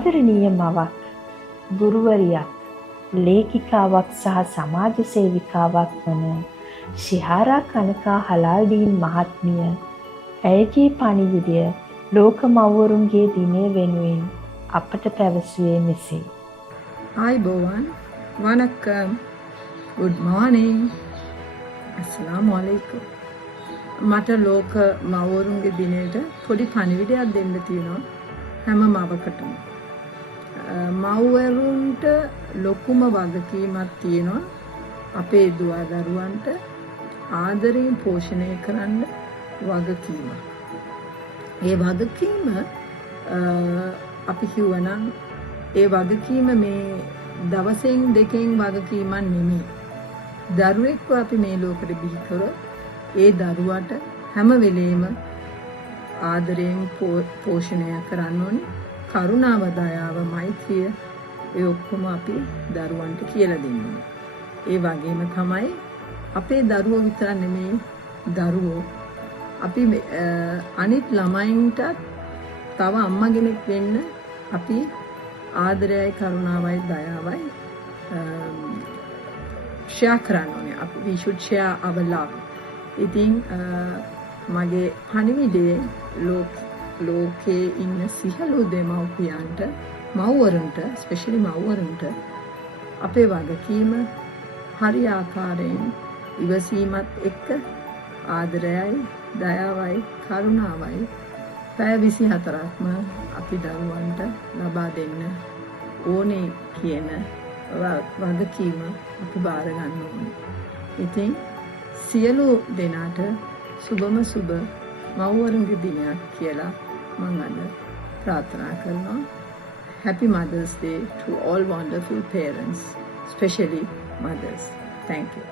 ආදරණීය මවක්, ගුරුවරියක්, ලේඛිකාවක් සහ සමාජ සේවිකාවක් වන ශිහාරා කනකා හලාල්ඩීන් මහත්මිය ඇයගේ පණිවිඩය ලෝක මව්වරුන්ගේ දිනය වෙනුවෙන් අපට පැවසුවේ මෙසේ. ආයිබෝවන්, වණක්කම්, good morning, assalamu alaikum. මට ලෝක මව්වරුන්ගේ දිනයට පොඩි පණිවිඩයක් දෙන්න තියෙනවා හැම මවකටම. මව්වරුන්ට ලොකුම වගකීමක් තියෙනවා අපේ දුවා දරුවන්ට ආදරයෙන් පෝෂණය කරන්න වගකීමක්. ඒ වගකීම අපි කියවනම් ඒ වගකීම මේ දවසෙන් දෙකෙන් වගකීමක් නෙමෙයි. දරුවෙක්ව අපි මේ ලෝකෙට බිහි කරොත් ඒ දරුවට හැම වෙලේම ආදරයෙන් පෝෂණය කරන්න ඕනේ. කරුණාව, දයාව, මෛත්‍රිය ඒ ඔක්කොම අපි දරුවන්ට කියලා දෙන්න ඕනේ. ඒ වගේම තමයි අපේ දරුවෝ විතර නෙමෙයි දරුවෝ අපි අනිත් ළමයින්ට තව අම්මා කෙනෙක් වෙන්න අපි ආදරයයි, කරුණාවයි, දයාවයි ෂෙයා කරන්න ඕනේ. we should share our love. ඉතින් මගේ පණිවිඩය ලෝකේ ඉන්න සියලු දෙමව්පියන්ට, මව්වරුන්ට, ස්පෙෂලි මව්වරුන්ට අපේ වගකීම හරි ආකාරයෙන් ඉවසීමත් එක්ක ආදරයයි, දයාවයි, කරුණාවයි පැය 24ක්ම අපි දරුවන්ට ලබා දෙන්න ඕනේ කියන වගකීම අපි බාර ගන්න ඕනේ. ඉතින් සියලු දෙනාට සුබම සුබ මව්වරුන්ගේ දිනයක් කියලා මම අද ප්‍රාර්ථනා කරනවා. Happy Mother's Day to all wonderful parents, especially mothers. Thank you.